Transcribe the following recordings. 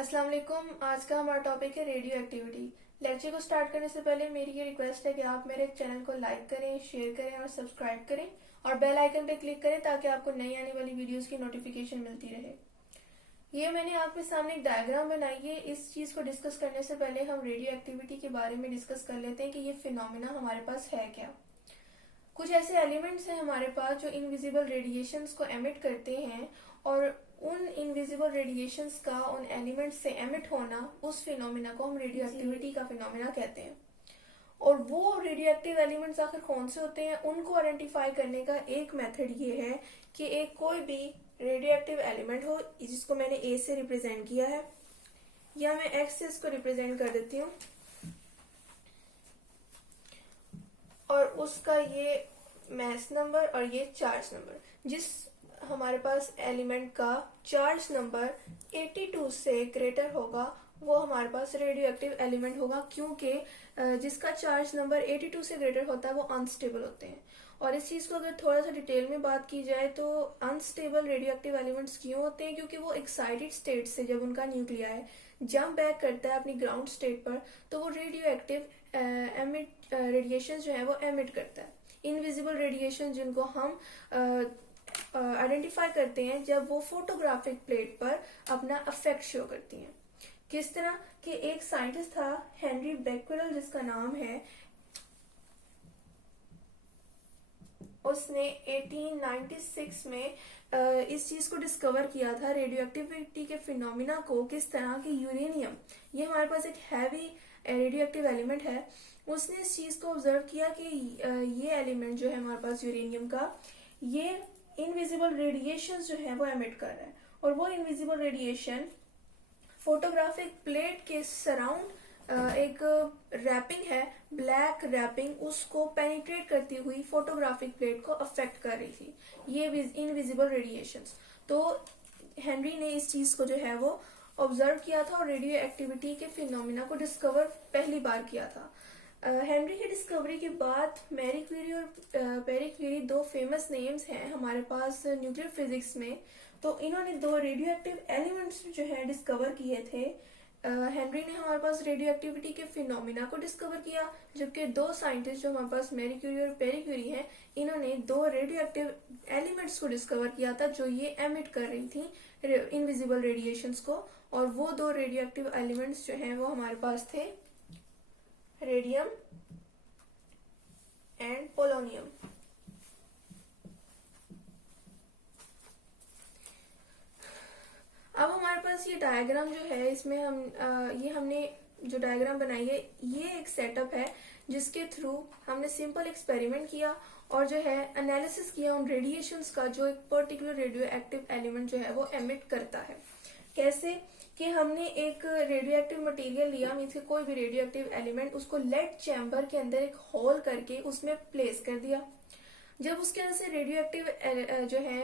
अस्सलाम वालेकुम। आज का हमारा टॉपिक है रेडियो एक्टिविटी। लेक्चर को स्टार्ट करने से पहले मेरी ये रिक्वेस्ट है कि आप मेरे चैनल को लाइक करें, शेयर करें और सब्सक्राइब करें और बेल आइकन पे क्लिक करें ताकि आपको नई आने वाली वीडियोस की नोटिफिकेशन मिलती रहे। ये मैंने आपके सामने एक डायग्राम बनाई है। इस चीज को डिस्कस करने से पहले हम रेडियो एक्टिविटी के बारे में डिस्कस कर लेते हैं कि ये फिनोमिना हमारे पास है क्या। कुछ ऐसे एलिमेंट्स हैं हमारे पास जो इनविजिबल रेडिएशंस को एमिट करते हैं और उन इनविजिबल रेडिएशंस का उन एलिमेंट्स से एमिट होना, उस फिनोमिना को हम रेडियो एक्टिविटी का फिनोमिना कहते हैं। और वो रेडियो एक्टिव एलिमेंट्स आखिर कौन से होते हैं, उनको आइडेंटिफाई करने का एक मेथड ये है कि एक कोई भी रेडियो एक्टिव एलिमेंट हो, जिसको मैंने ए से रिप्रेजेंट किया है या मैं एक्स से इसको रिप्रेजेंट कर देती हूँ, और उसका ये मास नंबर और ये चार्ज नंबर। जिस हमारे पास एलिमेंट का चार्ज नंबर 82 से ग्रेटर होगा वो हमारे पास रेडियो एक्टिव एलिमेंट होगा, क्योंकि जिसका चार्ज नंबर 82 से ग्रेटर होता है वो अनस्टेबल होते हैं। और इस चीज को अगर थोड़ा सा डिटेल में बात की जाए तो अनस्टेबल रेडियो एक्टिव एलिमेंट्स क्यों होते हैं, क्योंकि वो एक्साइटेड स्टेट से जब उनका न्यूक्लियाई जंप बैक करता है अपनी ग्राउंड स्टेट पर तो वो रेडियो एक्टिव रेडिएशन जो है वो एमिट करता है। इनविजिबल रेडिएशन जिनको हम आइडेंटिफाई करते हैं जब वो फोटोग्राफिक प्लेट पर अपना इफेक्ट शो करती हैं। किस तरह कि एक साइंटिस्ट था हेनरी बेक्वेरेल जिसका नाम है, उसने 1896 में इस चीज को डिस्कवर किया था, रेडियो एक्टिविटी के फिनोमिना को। किस तरह कि यूरेनियम, ये हमारे पास एक हैवी रेडियो एक्टिव एलिमेंट है। उसने इस चीज को ऑब्जर्व किया कि ये एलिमेंट जो है हमारे पास यूरेनियम का, ये इनविजिबल रेडिएशन जो है वो एमिट कर रहा है। और वो इनविजिबल रेडिएशन फोटोग्राफिक प्लेट के सराउंड एक रैपिंग है, ब्लैक रैपिंग, उसको पेनिट्रेट करती हुई फोटोग्राफिक प्लेट को अफेक्ट कर रही थी, ये इनविजिबल रेडिएशंस। तो हेनरी ने इस चीज को जो है वो ऑब्जर्व किया था और रेडियो एक्टिविटी के फिनोमिना को डिस्कवर पहली बार किया था। हेनरी की डिस्कवरी के बाद मैरी क्यूरी और पेरी क्यूरी दो फेमस नेम्स हैं हमारे पास न्यूक्लियर फिजिक्स में। तो इन्होंने दो रेडियो एक्टिव एलिमेंट्स जो है डिस्कवर किए थे। हेनरी ने हमारे पास रेडियो एक्टिविटी के फिनोमिना को डिस्कवर किया, जबकि दो साइंटिस्ट जो हमारे पास मैरी क्यूरी और पेरी क्यूरी हैं, इन्होंने दो रेडियो एक्टिव एलिमेंट्स को डिस्कवर किया था जो ये एमिट कर रही थी इनविजिबल रेडिएशंस को। और वो दो रेडियो एक्टिव एलिमेंट्स जो हैं वो हमारे पास थे रेडियम एंड पोलोनियम। अब हमारे पास ये डायग्राम जो है, इसमें हमने जो डायग्राम बनाई है, ये एक सेटअप है जिसके थ्रू हमने सिंपल एक्सपेरिमेंट किया और जो है एनालिसिस किया उन रेडिएशंस का जो एक पर्टिकुलर रेडियो एक्टिव एलिमेंट जो है वो एमिट करता है। कैसे कि हमने एक रेडियो एक्टिव मटेरियल लिया, मीन्स कोई भी रेडियो एक्टिव एलिमेंट, उसको लेड चैम्बर के अंदर एक होल करके उसमें प्लेस कर दिया। जब उसके अंदर से रेडियो एक्टिव जो है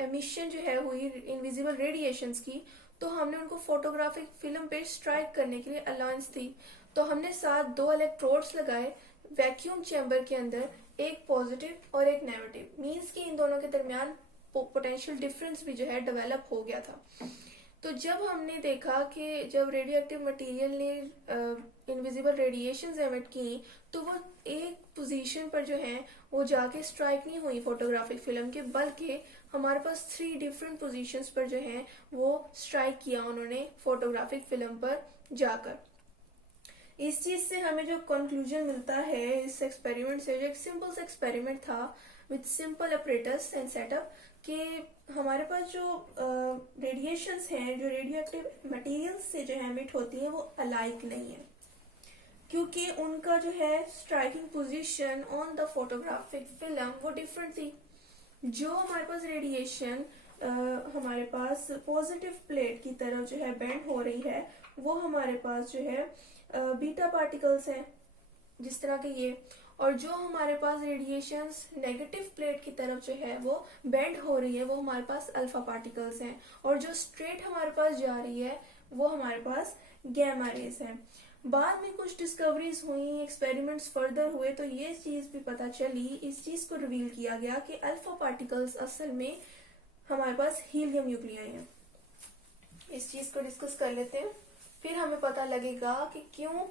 एमिशन जो है हुई इनविजिबल रेडिएशंस की, तो हमने उनको फोटोग्राफिक फिल्म पे स्ट्राइक करने के लिए अलाउंस थी। तो हमने साथ दो इलेक्ट्रोड्स लगाए वैक्यूम चैम्बर के अंदर, एक पॉजिटिव और एक नेगेटिव, मीन्स कि इन दोनों के दरमियान पोटेंशियल डिफरेंस भी जो है डेवलप हो गया था। तो जब हमने देखा कि जब रेडियो एक्टिव मटेरियल ने इनविजिबल रेडिएशंस एमिट की तो वो एक पोजीशन पर जो है वो जाके स्ट्राइक नहीं हुई फोटोग्राफिक फिल्म के, बल्कि हमारे पास 3 डिफरेंट पोजीशंस पर जो है वो स्ट्राइक किया उन्होंने फोटोग्राफिक फिल्म पर जाकर। इस चीज से हमें जो कंक्लूजन मिलता है इस एक्सपेरिमेंट से, जो एक सिंपल सा एक्सपेरिमेंट था with simple apparatus and setup, कि हमारे पास जो रेडिएशंस हैं, जो रेडियो एक्टिव मटेरियल्स से जो एमिट होती हैं, वो अलाइक नहीं है, क्योंकि उनका जो है striking position on the photographic film वो डिफरेंट थी। जो हमारे पास रेडिएशन हमारे पास पॉजिटिव प्लेट की तरफ जो है बेंड हो रही है, वो हमारे पास जो है बीटा पार्टिकल्स हैं जिस तरह के ये, और जो हमारे पास रेडिएशंस नेगेटिव प्लेट की तरफ जो है वो बेंड हो रही है, वो हमारे पास अल्फा पार्टिकल्स हैं, और जो स्ट्रेट हमारे पास जा रही है वो हमारे पास गैमा रेज है। बाद में कुछ डिस्कवरीज हुई, एक्सपेरिमेंट्स फर्दर हुए, तो ये चीज भी पता चली, इस चीज को रिवील किया गया कि अल्फा पार्टिकल्स असल में हमारे पास हीलियम न्यूक्लियाई हैं। इस चीज को डिस्कस कर लेते हैं, फिर हमें पता लगेगा कि क्यों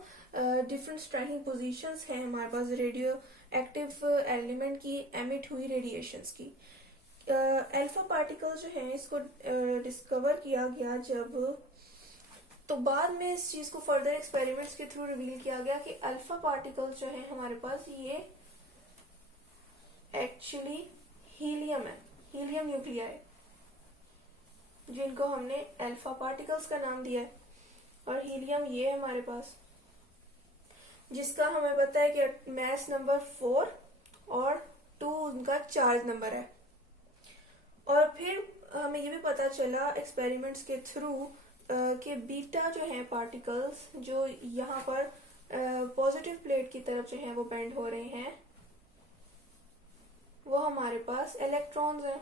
डिफरेंट स्ट्राइकिंग पोजीशंस हैं हमारे पास रेडियो एक्टिव एलिमेंट की एमिट हुई रेडिएशंस की। अल्फा पार्टिकल जो है इसको डिस्कवर किया गया जब, तो बाद में इस चीज को फर्दर एक्सपेरिमेंट्स के थ्रू रिवील किया गया कि अल्फा पार्टिकल जो है हमारे पास ये एक्चुअली हीलियम है, हीलियम न्यूक्लियाई, जिनको हमने अल्फा पार्टिकल्स का नाम दिया है। और हीलियम ये है हमारे पास, जिसका हमें पता है कि मास नंबर 4 और 2 उनका चार्ज नंबर है। और फिर हमें ये भी पता चला एक्सपेरिमेंट्स के थ्रू कि बीटा जो है पार्टिकल्स जो यहाँ पर पॉजिटिव प्लेट की तरफ जो है वो बेंड हो रहे हैं, वो हमारे पास इलेक्ट्रॉन्स हैं।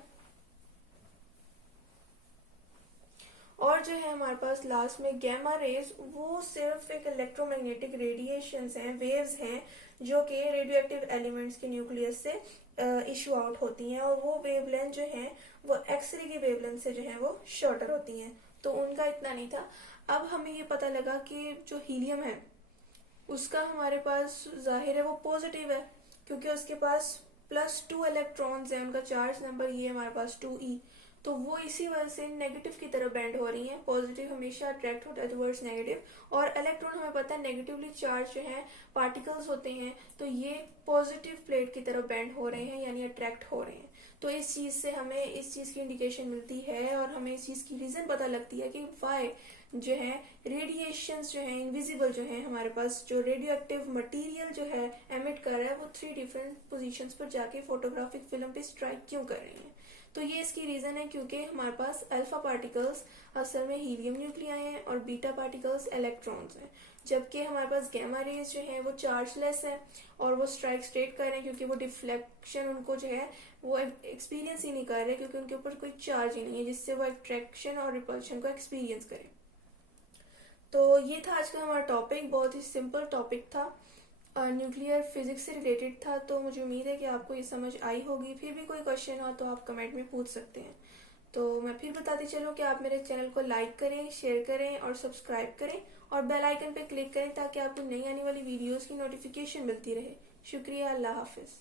और जो है हमारे पास लास्ट में गैमा रेज, वो सिर्फ एक इलेक्ट्रोमैग्नेटिक रेडिएशंस हैं, वेव्स हैं, जो कि रेडियोएक्टिव एलिमेंट्स के न्यूक्लियस से इशू आउट होती हैं, और वो वेवलेंथ जो है वो एक्सरे की वेवलेंथ से जो है वो शॉर्टर होती हैं, तो उनका इतना नहीं था। अब हमें ये पता लगा कि जो हीलियम है उसका हमारे पास जाहिर है वो पॉजिटिव है, क्योंकि उसके पास +2 इलेक्ट्रॉन्स हैं, उनका चार्ज नंबर ये हमारे पास 2e, तो वो इसी वजह से नेगेटिव की तरफ बेंड हो रही हैं। पॉजिटिव हमेशा अट्रैक्ट होता है टुवर्ड्स नेगेटिव, और इलेक्ट्रॉन हमें पता है नेगेटिवली चार्ज जो है पार्टिकल्स होते हैं, तो ये पॉजिटिव प्लेट की तरफ बेंड हो रहे हैं, यानी अट्रैक्ट हो रहे हैं। तो इस चीज से हमें इस चीज की इंडिकेशन मिलती है, और हमें इस चीज की रीजन पता लगती है कि वाई जो है रेडिएशंस जो है इनविजिबल जो है हमारे पास, जो रेडियो एक्टिव मटीरियल जो है एमिट कर रहा है, वो 3 डिफरेंट पोजीशंस पर जाके फोटोग्राफिक फिल्म पे स्ट्राइक क्यों कर रही है। तो ये इसकी रीजन है, क्योंकि हमारे पास अल्फा पार्टिकल्स असल में हीलियम न्यूक्लियाई हैं और बीटा पार्टिकल्स इलेक्ट्रॉन्स हैं, जबकि हमारे पास गैमा रेज जो है वो चार्जलेस है और वो स्ट्राइक स्ट्रेट कर रहे हैं, क्योंकि वो डिफ्लेक्शन उनको जो है वो एक्सपीरियंस ही नहीं कर रहे, क्योंकि उनके ऊपर कोई चार्ज ही नहीं है जिससे वो अट्रैक्शन और रिपल्शन को एक्सपीरियंस करें। तो ये था आज का हमारा टॉपिक, बहुत ही सिंपल टॉपिक था, न्यूक्लियर फिजिक्स से रिलेटेड था। तो मुझे उम्मीद है कि आपको ये समझ आई होगी। फिर भी कोई क्वेश्चन हो तो आप कमेंट में पूछ सकते हैं। तो मैं फिर बताती चलूँ कि आप मेरे चैनल को लाइक करें, शेयर करें और सब्सक्राइब करें, और बेल आइकन पे क्लिक करें ताकि आपको नई आने वाली वीडियोस की नोटिफिकेशन मिलती रहे। शुक्रिया, अल्लाह हाफिज।